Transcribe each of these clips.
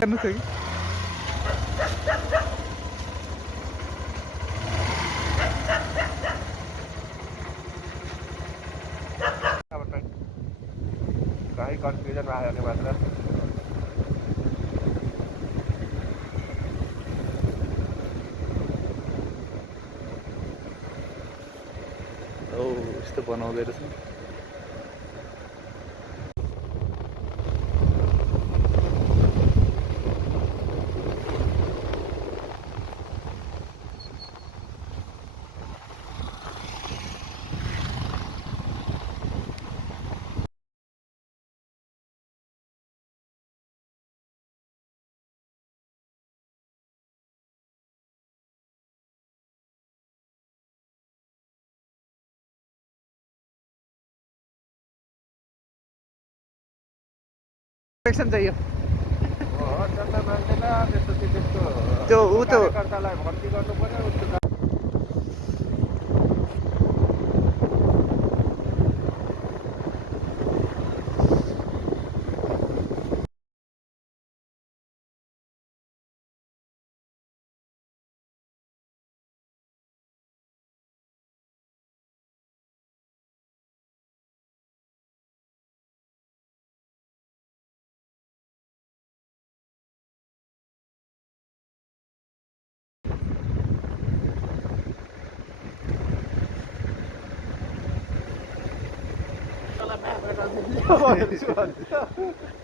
गर्नु थियो कि कहीँ कन्फ्युजन आयो भने मात्र यस्तो बनाउँदै रहेछ एक्सन चाहियो जनता मान्छेलाई त्यस्तो त्यो ऊ त्यो कार्यकर्तालाई भर्ती गर्नु पर्यो उसको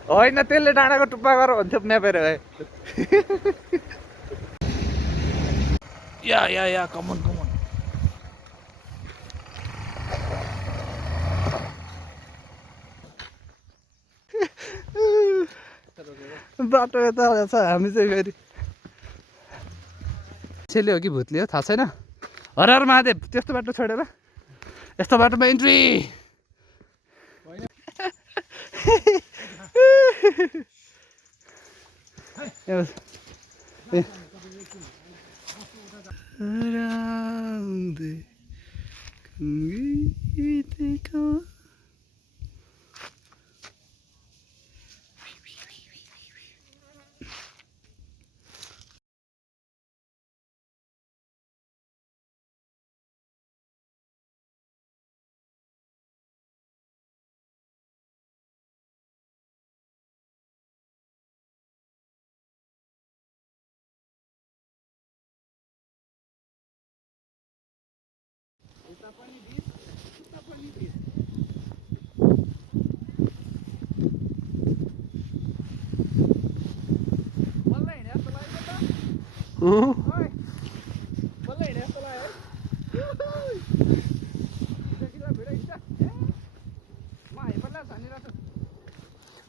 होइन त्यसले डाँडाको टुप्पा गर भन्थ्यो म्यापेर भए या कमन बाटो यता छ हामी चाहिँ फेरि मान्छेले हो कि भूतले हो थाहा छैन हर हर महादेव त्यस्तो बाटो छोडेर यस्तो बाटोमा इन्ट्री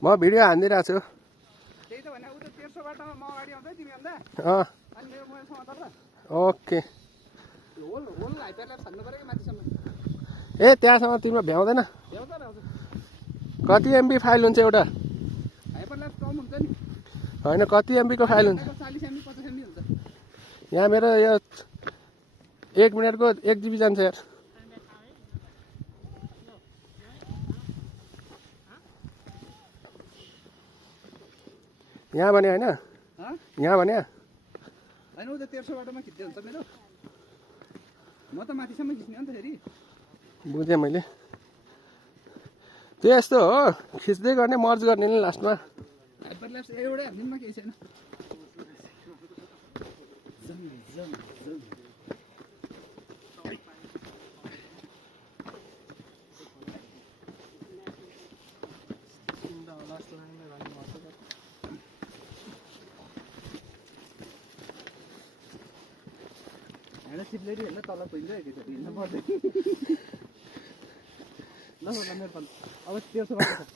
म भिडियो हानिदिरहेको छु त्यही त भने उता 1300 बाटोमा म अगाडि आउँदै तिमी भन्दा अनि मेरो मोबाइलसँग तर ओके होल हाइपरल्याप्स हान्नु पर्यो कि माथिसम्म ए त्यहाँसम्म तिम्रो भ्याउँदैन भ्याउँछ कति एमबी फाइल हुन्छ एउटा हाइपरल्याप्स कम हुन्छ नि होइन कति एमबीको फाइल हुन्छ 40 MB 50 MB हुन्छ यहाँ मेरो यो 1 मिनटको 1 GB जान्छ यार यहाँ भने होइन यहाँ भने होइन उता 1300 बाटोमा खिच्दै हुन्छ मेरो म त माथिसम्म खिच्ने हो नि त फेरि बुझेँ मैले त्यो यस्तो हो खिच्दै गर्ने मर्ज गर्ने नि लास्टमा हाइपरल्याप्स एउटै हाल्दिनमा केही छैन सिप्लेरी हेर्न तल पुग्दै हिँड्नु पर्दैन ल मेरो पालो अब 1300 बाटो छ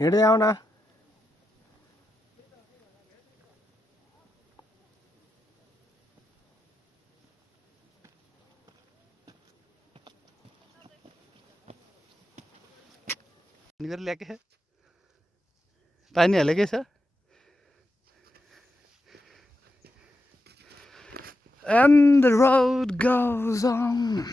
हिँड्दै आऊ न गरेर ल्याके पानी हालेकै छ and the road goes on